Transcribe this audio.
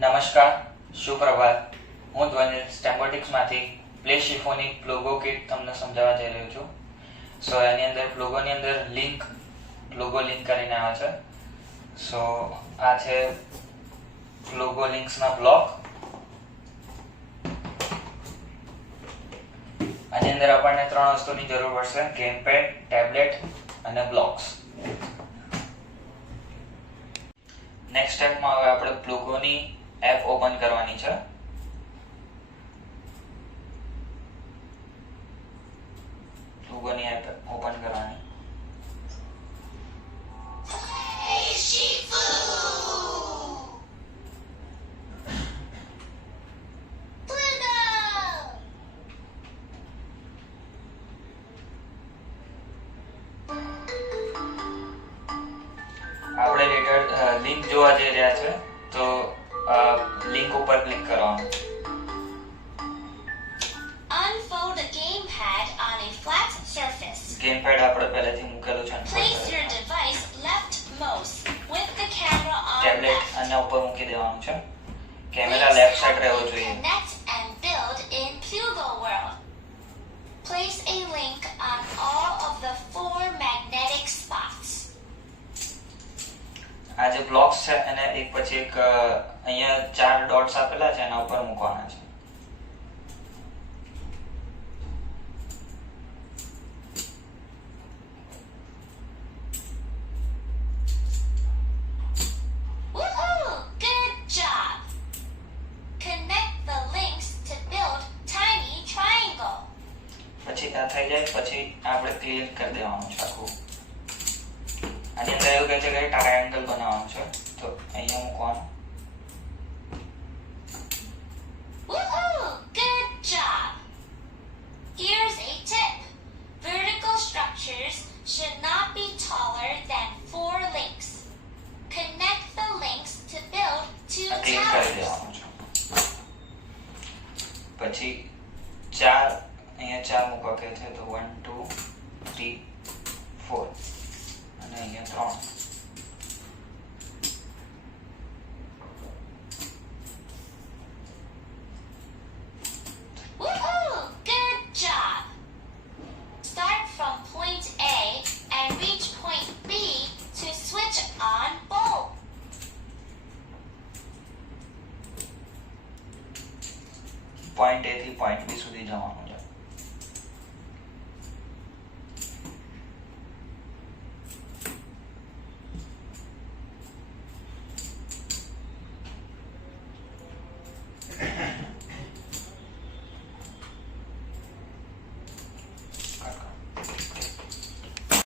નમસ્કાર, સુપ્રભાત. હું ધ્વનિલ STEMbotix માંથી પ્લેશિફોનિક પ્લુગો કિટ તમને સમજાવવા જઈ રહ્યો છું. સો એની અંદર પ્લુગોની અંદર પ્લુગો લિંક કરીને આવે છે. સો આ છે પ્લુગો લિંક્સના બ્લોક. આની અંદર આપણને 3 વસ્તુની જરૂર પડશે: ગેમપેડ, ટેબ્લેટ અને બ્લોક્સ. નેક્સ્ટ સ્ટેપમાં હવે આપણે પ્લુગોની એપ ઓપન કરવાની છે. પ્લુગોની એપ ઓપન કરવાની. આપણે લિંક જોવા જઈ રહ્યા છે, તો લિંક ઉપર ક્લિક કરવાનું. Unfold the gamepad on a flat surface. ગેમપેડ આપણે પહેલેથી મૂકેલું છે. Place your device leftmost with the camera on tablet left. આના ઉપર મૂકી દેવાનું છે. કેમેરા લેફ્ટ સાઈડ રહેવો જોઈએ. Connect and build in Plugo world. Place a link on all of the 4 magnetic spots. આ જે બ્લોક્સ છે એને એક પછી એક અહીંયા 4 ડોટ્સ આપેલા છે, એના ઉપર મૂકવાના છે. Woohoo! Good job! Connect the links to build tiny triangle. પછી આ થઈ જાય પછી આપણે ક્લિયર કરી દેવાનું છે આખું. આની અંદર એવું કહે છે કે ટ્રાયેંગલ બનાવવાનું છે, તો અહીંયા મૂકવાનું. Woohoo! Good job! Here's a tip. Vertical structures should not be taller than 4 links. Connect the links to build 2 આ ક્લિક કરી towers. દેવાનું છે. પછી 4 અહીંયા 4 મૂકવા કહે છે, તો 1 2 3 4 અને અહીંયા 3. Woohoo! Good job! Start from point A and reach point B to switch on bulb. Point A થી પોઈન્ટ B સુધી જવાનું